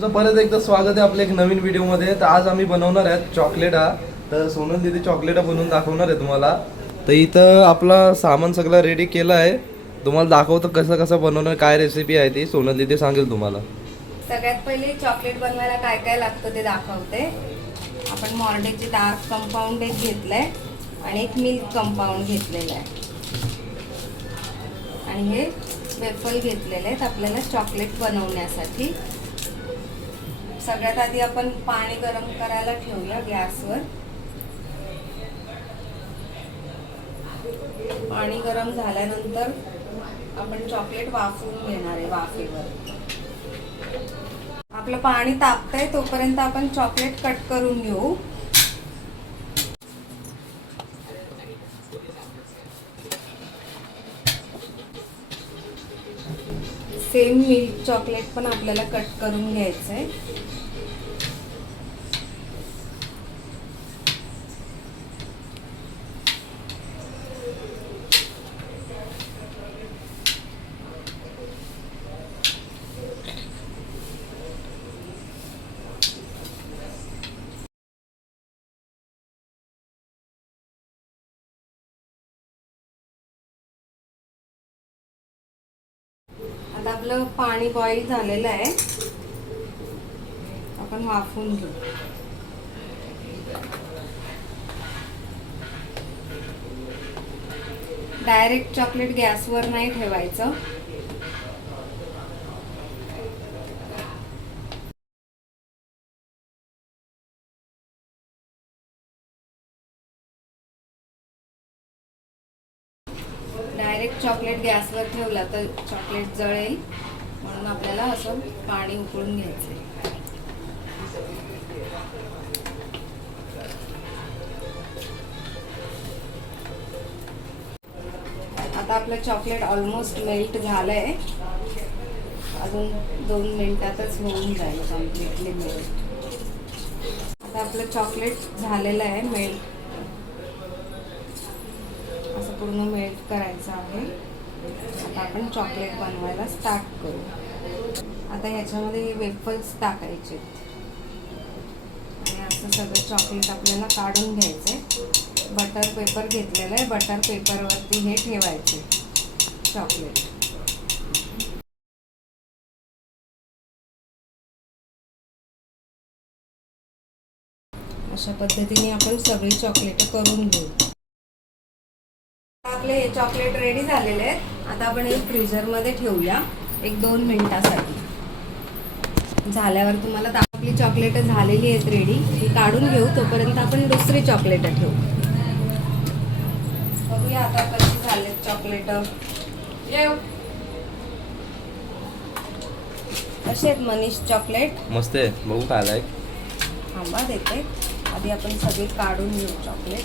तुमचं परत एकदा स्वागत आहे आपल्या एक नवीन व्हिडिओमध्ये. तर आज आम्ही बनवणार आहेत चॉकलेट. तर सोनल दीदी चॉकलेट बनवून दाखवणार आहे तुम्हाला. तर इथं आपला सामान सगळं रेडी केलं आहे. तुम्हाला दाखवतो कसं कसं बनवणार, काय रेसिपी आहे ती सोनल दीदी सांगेल तुम्हाला. सगळ्यात पहिले चॉकलेट बनवायला काय काय लागतं ते दाखवते. आपण मॉर्डेचे डार्क कंपाऊंड एक घेतलंय आणि एक मिल्क कंपाऊंड घेतलेलं आहे आणि हे वेफल घेतलेले आहेत आपल्याला चॉकलेट बनवण्यासाठी. सगळ्यात आधी आपण पाणी गरम करायला ठेवूया गॅसवर. पाणी गरम झाल्यानंतर आपण चॉकलेट वाफवून घेणार आहे वाफेवर. आपलं पाणी तापतंय तोपर्यंत आपण चॉकलेट कट करून घेऊ. सेम मिल्क चॉकलेट पण आपल्याला कट करून घ्यायचं आहे. आता आपलं पाणी बॉईल झालेलं आहे. आपण वाफवून घेऊ. डायरेक्ट चॉकलेट गॅसवर नाही ठेवायचं. डायरेक्ट चॉकलेट गॅसवर ठेवला तर चॉकलेट जळेल, म्हणून आपल्याला असं पाणी उकळून घ्यायचं. आता आपलं चॉकलेट ऑलमोस्ट मेल्ट झालंय. अजून 2 मिनिटातच होऊन जाईल कम्प्लिटली मेल्ट. आता आपलं चॉकलेट झालेलं आहे मेल्ट. असं पूर्ण मेल्ट करायचं आहे. आता आपण चॉकलेट बनवायला स्टार्ट करू. आता ह्याच्यामध्ये वेफल्स टाकायचे आणि असं सगळं चॉकलेट आपल्याला काढून घ्यायचे. बटर पेपर घेतलेलं आहे. बटर पेपरवरती हे ठेवायचे चॉकलेट. अशा पद्धतीने आपण सगळी चॉकलेट करून घेऊ. आपले हे चॉकलेट रेडी झालेले आहेत. आता आपण हे फ्रीजरमध्ये ठेवूया 1-2 मिनिटासाठी. झाल्यावर तुम्हाला आपली चॉकलेट झालेली आहेत रेडी. ती काढून घेऊ. तोपर्यंत आपण दुसरी चॉकलेट ठेवू. बघूया आता कशी झालेत चॉकलेट. कसे आहेत मनीष चॉकलेट? मस्त आहे, बघू खायला. थांबा देते. आधी आपण सगळी काढून घेऊ चॉकलेट.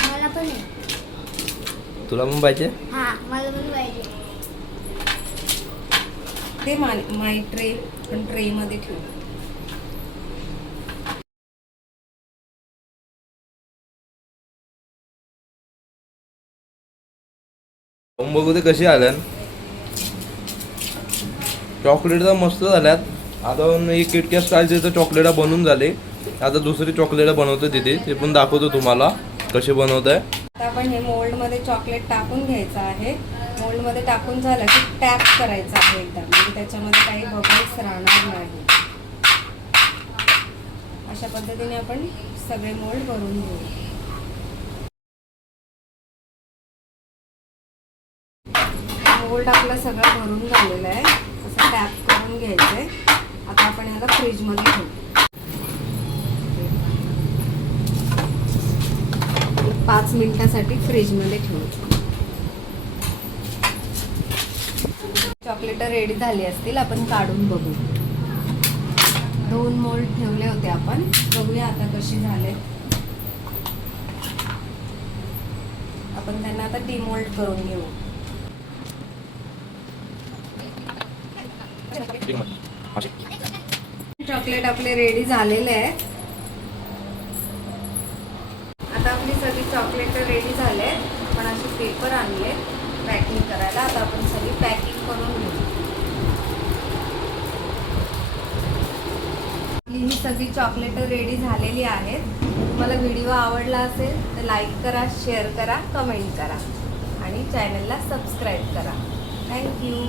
मला पण आहे. तुला पण पाहिजे? हा, मला पण पाहिजे. ते माय ट्रे पण ट्रेमध्ये ठेवू. बघू ते कशी आल्या. चॉकलेट तर मस्त झाल्यात. आता एक किटकॅट स्टाईलचे तर चॉकलेट बनवून झाले. आता दुसरी चॉकलेट बनवतो तिथे, ते पण दाखवतो तुम्हाला कसे बनवत आहे. आता आपण हे मोल्डमध्ये चॉकलेट टाकून घ्यायचं आहे. मोल्डमध्ये टाकून झालं की टॅप करायचं आहे एकदा, म्हणजे त्याच्यामध्ये काही बबल्स राहणार नाही. अशा पद्धतीने आपण सगळे मोल्ड भरून घेऊ. मोल्ड आपलं सगळं भरून झालेलं आहे. असं टॅप करून घ्यायचं आहे. आता आपण याला फ्रीजमध्ये ठेवू. 5 मिनिटासाठी फ्रीजमध्ये ठेवू. चॉकलेट रेडी झाली असतील. आपण काढून बघू. 2 मोल्ड ठेवले होते आपण. बघूया आता कशी झाले. आपण त्यांना आता डिमोल्ड करून घेऊ. चॉकलेट आपले रेडी झालेले आहेत. आता आपली सगळी चॉकलेट रेडी झाले. आपण असे पेपर आणले पॅकिंग करायला. आता आपण सगळी पॅकिंग करून घेऊ. ही सगळी चॉकलेट रेडी झालेली आहेत. तुम्हाला व्हिडिओ आवडला असेल तर लाईक करा, शेअर करा, कमेंट करा आणि चॅनलला सबस्क्राईब करा. थँक्यू.